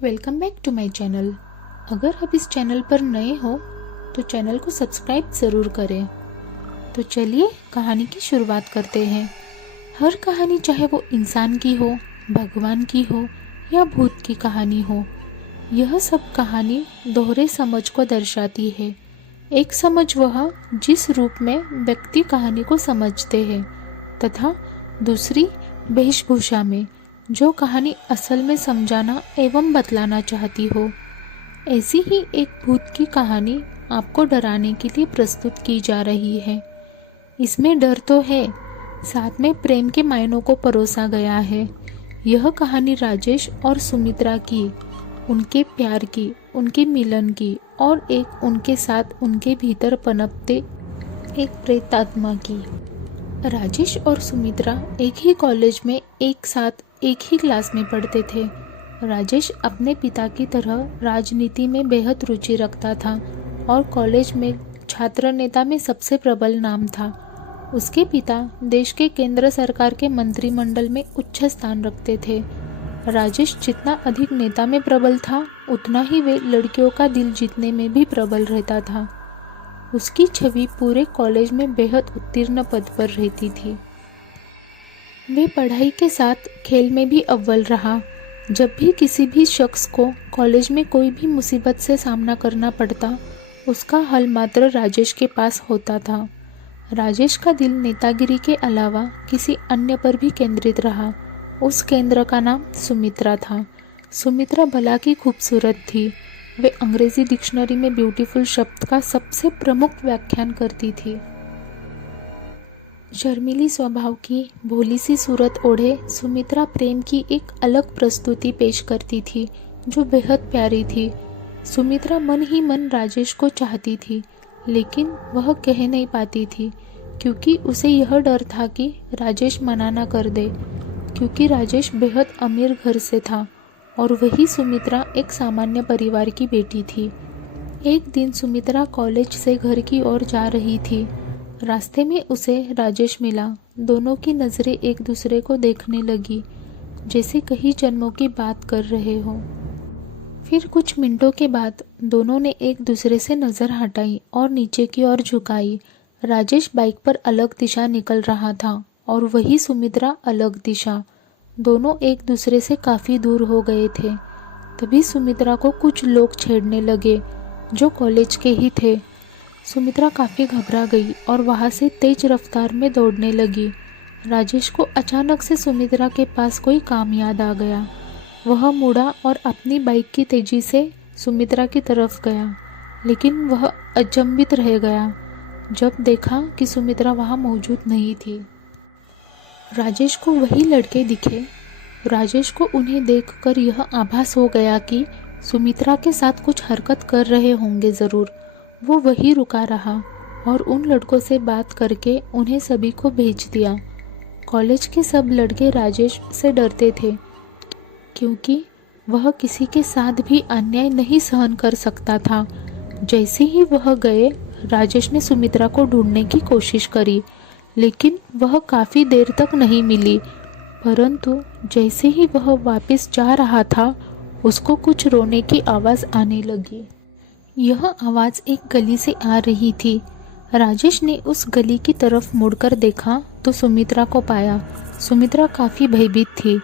Welcome back to my channel. अगर आप इस चैनल पर नए हो तो चैनल को सब्सक्राइब ज़रूर करें। तो चलिए कहानी की शुरुआत करते हैं। हर कहानी चाहे वो इंसान की हो, भगवान की हो या भूत की कहानी हो, यह सब कहानी दोहरे समझ को दर्शाती है। एक समझ वह जिस रूप में व्यक्ति कहानी को समझते हैं तथा दूसरी वेशभूषा में जो कहानी असल में समझाना एवं बतलाना चाहती हो। ऐसी ही एक भूत की कहानी आपको डराने के लिए प्रस्तुत की जा रही है। इसमें डर तो है, साथ में प्रेम के मायनों को परोसा गया है। यह कहानी राजेश और सुमित्रा की, उनके प्यार की, उनके मिलन की और एक उनके साथ उनके भीतर पनपते एक प्रेतात्मा की। राजेश और सुमित्रा एक ही कॉलेज में एक साथ एक ही क्लास में पढ़ते थे। राजेश अपने पिता की तरह राजनीति में बेहद रुचि रखता था और कॉलेज में छात्र नेता में सबसे प्रबल नाम था। उसके पिता देश के केंद्र सरकार के मंत्रिमंडल में उच्च स्थान रखते थे। राजेश जितना अधिक नेता में प्रबल था, उतना ही वे लड़कियों का दिल जीतने में भी प्रबल रहता था। उसकी छवि पूरे कॉलेज में बेहद उत्तीर्ण पद पर रहती थी। वे पढ़ाई के साथ खेल में भी अव्वल रहा। जब भी किसी भी शख्स को कॉलेज में कोई भी मुसीबत से सामना करना पड़ता, उसका हल मात्र राजेश के पास होता था। राजेश का दिल नेतागिरी के अलावा किसी अन्य पर भी केंद्रित रहा। उस केंद्र का नाम सुमित्रा था। सुमित्रा भला की खूबसूरत थी। वे अंग्रेजी डिक्शनरी में ब्यूटीफुल शब्द का सबसे प्रमुख व्याख्यान करती थी। शर्मीली स्वभाव की, भोली सी सूरत ओढ़े सुमित्रा प्रेम की एक अलग प्रस्तुति पेश करती थी जो बेहद प्यारी थी। सुमित्रा मन ही मन राजेश को चाहती थी, लेकिन वह कह नहीं पाती थी क्योंकि उसे यह डर था कि राजेश मना न कर दे, क्योंकि राजेश बेहद अमीर घर से था और वही सुमित्रा एक सामान्य परिवार की बेटी थी। एक दिन सुमित्रा कॉलेज से घर की ओर जा रही थी। रास्ते में उसे राजेश मिला। दोनों की नज़रें एक दूसरे को देखने लगी, जैसे कई जन्मों की बात कर रहे हो। फिर कुछ मिनटों के बाद दोनों ने एक दूसरे से नज़र हटाई और नीचे की ओर झुकाई। राजेश बाइक पर अलग दिशा निकल रहा था और वही सुमित्रा अलग दिशा। दोनों एक दूसरे से काफ़ी दूर हो गए थे। तभी सुमित्रा को कुछ लोग छेड़ने लगे जो कॉलेज के ही थे। सुमित्रा काफ़ी घबरा गई और वहाँ से तेज रफ्तार में दौड़ने लगी। राजेश को अचानक से सुमित्रा के पास कोई काम याद आ गया। वह मुड़ा और अपनी बाइक की तेज़ी से सुमित्रा की तरफ गया, लेकिन वह अचंभित रह गया जब देखा कि सुमित्रा वहाँ मौजूद नहीं थी। राजेश को वही लड़के दिखे। राजेश को उन्हें देखकर यह आभास हो गया कि सुमित्रा के साथ कुछ हरकत कर रहे होंगे ज़रूर। वो वही रुका रहा और उन लड़कों से बात करके उन्हें सभी को भेज दिया। कॉलेज के सब लड़के राजेश से डरते थे क्योंकि वह किसी के साथ भी अन्याय नहीं सहन कर सकता था। जैसे ही वह गए, राजेश ने सुमित्रा को ढूंढने की कोशिश करी, लेकिन वह काफ़ी देर तक नहीं मिली। परंतु जैसे ही वह वापस जा रहा था, उसको कुछ रोने की आवाज़ आने लगी। यह आवाज़ एक गली से आ रही थी। राजेश ने उस गली की तरफ मुड़कर देखा तो सुमित्रा को पाया। सुमित्रा काफ़ी भयभीत थी।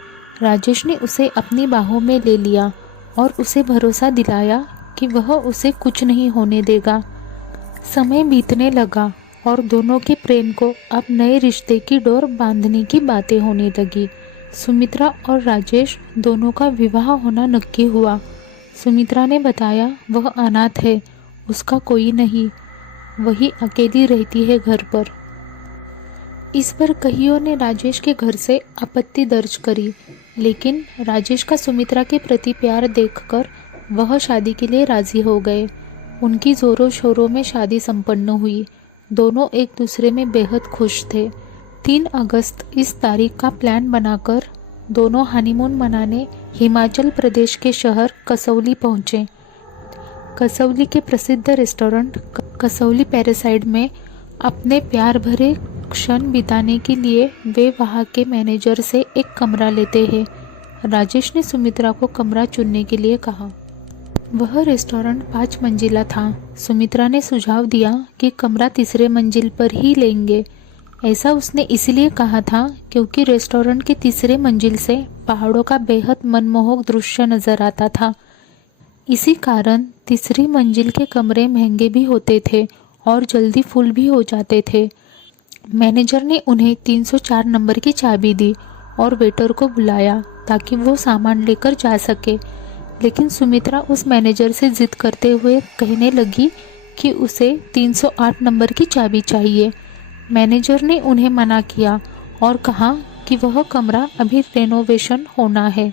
राजेश ने उसे अपनी बाहों में ले लिया और उसे भरोसा दिलाया कि वह उसे कुछ नहीं होने देगा। समय बीतने लगा और दोनों के प्रेम को अब नए रिश्ते की डोर बांधने की बातें होने लगी। सुमित्रा और राजेश दोनों का विवाह होना नक्की हुआ। सुमित्रा ने बताया वह अनाथ है, उसका कोई नहीं, वही अकेली रहती है घर पर। इस पर कईयों ने राजेश के घर से आपत्ति दर्ज करी, लेकिन राजेश का सुमित्रा के प्रति प्यार देखकर वह शादी के लिए राजी हो गए। उनकी ज़ोरों शोरों में शादी संपन्न हुई। दोनों एक दूसरे में बेहद खुश थे। 3 अगस्त इस तारीख का प्लान बनाकर दोनों हनीमून मनाने हिमाचल प्रदेश के शहर कसौली पहुँचे। कसौली के प्रसिद्ध रेस्टोरेंट कसौली पैरासाइड में अपने प्यार भरे क्षण बिताने के लिए वे वहाँ के मैनेजर से एक कमरा लेते हैं। राजेश ने सुमित्रा को कमरा चुनने के लिए कहा। वह रेस्टोरेंट 5 मंजिला था। सुमित्रा ने सुझाव दिया कि कमरा तीसरे मंजिल पर ही लेंगे। ऐसा उसने इसलिए कहा था क्योंकि रेस्टोरेंट के तीसरे मंजिल से पहाड़ों का बेहद मनमोहक दृश्य नजर आता था। इसी कारण तीसरी मंजिल के कमरे महंगे भी होते थे और जल्दी फुल भी हो जाते थे। मैनेजर ने उन्हें 304 नंबर की चाबी दी और वेटर को बुलाया ताकि वो सामान लेकर जा सके, लेकिन सुमित्रा उस मैनेजर से जिद करते हुए कहने लगी कि उसे 308 नंबर की चाबी चाहिए। मैनेजर ने उन्हें मना किया और कहा कि वह कमरा अभी रेनोवेशन होना है,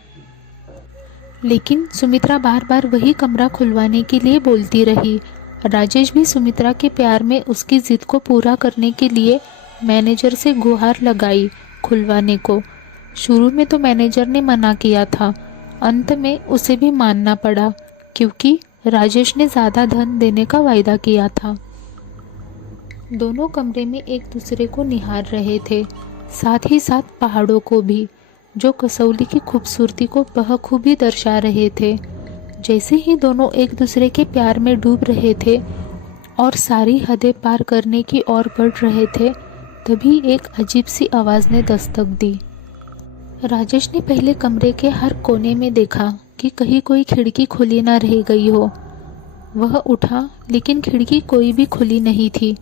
लेकिन सुमित्रा बार बार वही कमरा खुलवाने के लिए बोलती रही। राजेश भी सुमित्रा के प्यार में उसकी जिद को पूरा करने के लिए मैनेजर से गुहार लगाई खुलवाने को। शुरू में तो मैनेजर ने मना किया था, अंत में उसे भी मानना पड़ा क्योंकि राजेश ने ज़्यादा धन देने का वायदा किया था। दोनों कमरे में एक दूसरे को निहार रहे थे, साथ ही साथ पहाड़ों को भी, जो कसौली की खूबसूरती को बखूबी दर्शा रहे थे। जैसे ही दोनों एक दूसरे के प्यार में डूब रहे थे और सारी हदें पार करने की ओर बढ़ रहे थे, तभी एक अजीब सी आवाज़ ने दस्तक दी। राजेश ने पहले कमरे के हर कोने में देखा कि कहीं कोई खिड़की खुली ना रह गई हो। वह उठा, लेकिन खिड़की कोई भी खुली नहीं थी,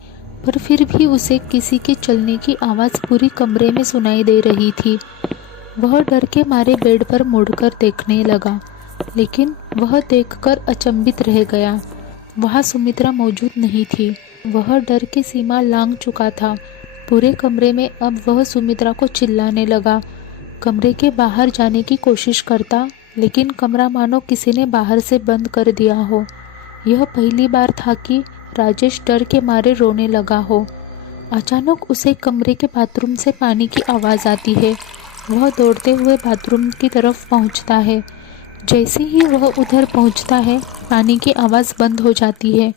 पर फिर भी उसे किसी के चलने की आवाज़ पूरी कमरे में सुनाई दे रही थी। वह डर के मारे बेड पर मुड़कर देखने लगा, लेकिन वह देखकर अचंभित रह गया। वहाँ सुमित्रा मौजूद नहीं थी। वह डर की सीमा लांघ चुका था। पूरे कमरे में अब वह सुमित्रा को चिल्लाने लगा, कमरे के बाहर जाने की कोशिश करता, लेकिन कमरा मानो किसी ने बाहर से बंद कर दिया हो। यह पहली बार था कि राजेश डर के मारे रोने लगा हो। अचानक उसे कमरे के बाथरूम से पानी की आवाज़ आती है। वह दौड़ते हुए बाथरूम की तरफ पहुंचता है। जैसे ही वह उधर पहुंचता है, पानी की आवाज़ बंद हो जाती है।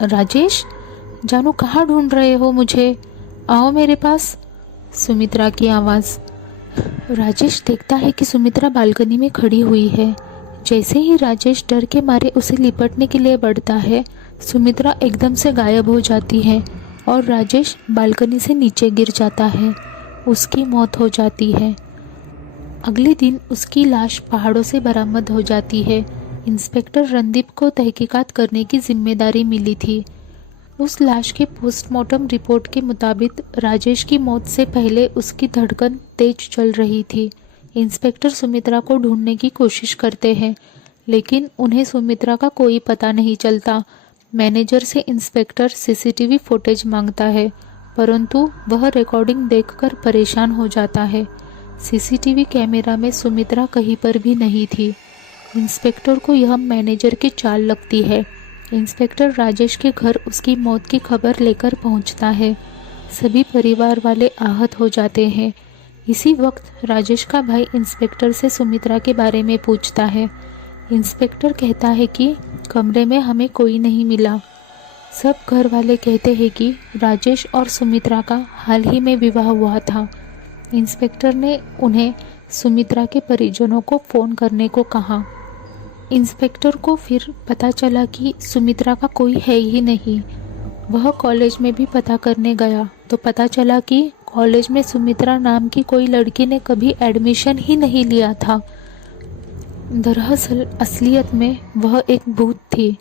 राजेश, जानू कहाँ ढूंढ रहे हो मुझे? आओ मेरे पास। सुमित्रा की आवाज़। राजेश देखता है कि सुमित्रा बालकनी में खड़ी हुई है। जैसे ही राजेश डर के मारे उसे लिपटने के लिए बढ़ता है, सुमित्रा एकदम से गायब हो जाती है और राजेश बालकनी से नीचे गिर जाता है। उसकी मौत हो जाती है। अगले दिन उसकी लाश पहाड़ों से बरामद हो जाती है। इंस्पेक्टर रणदीप को तहकीकात करने की जिम्मेदारी मिली थी। उस लाश के पोस्टमार्टम रिपोर्ट के मुताबिक राजेश की मौत से पहले उसकी धड़कन तेज चल रही थी। इंस्पेक्टर सुमित्रा को ढूंढने की कोशिश करते हैं, लेकिन उन्हें सुमित्रा का कोई पता नहीं चलता। मैनेजर से इंस्पेक्टर सीसीटीवी फुटेज मांगता है, परंतु वह रिकॉर्डिंग देखकर परेशान हो जाता है। सीसीटीवी कैमरा में सुमित्रा कहीं पर भी नहीं थी। इंस्पेक्टर को यह मैनेजर की चाल लगती है। इंस्पेक्टर राजेश के घर उसकी मौत की खबर लेकर पहुंचता है। सभी परिवार वाले आहत हो जाते हैं। इसी वक्त राजेश का भाई इंस्पेक्टर से सुमित्रा के बारे में पूछता है। इंस्पेक्टर कहता है कि कमरे में हमें कोई नहीं मिला। सब घर वाले कहते हैं कि राजेश और सुमित्रा का हाल ही में विवाह हुआ था। इंस्पेक्टर ने उन्हें सुमित्रा के परिजनों को फ़ोन करने को कहा। इंस्पेक्टर को फिर पता चला कि सुमित्रा का कोई है ही नहीं। वह कॉलेज में भी पता करने गया तो पता चला कि कॉलेज में सुमित्रा नाम की कोई लड़की ने कभी एडमिशन ही नहीं लिया था। दरअसल असलियत में वह एक भूत थी।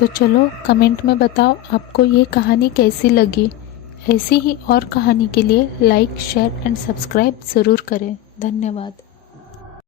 तो चलो कमेंट में बताओ आपको ये कहानी कैसी लगी। ऐसी ही और कहानी के लिए लाइक, शेयर एंड सब्सक्राइब ज़रूर करें। धन्यवाद।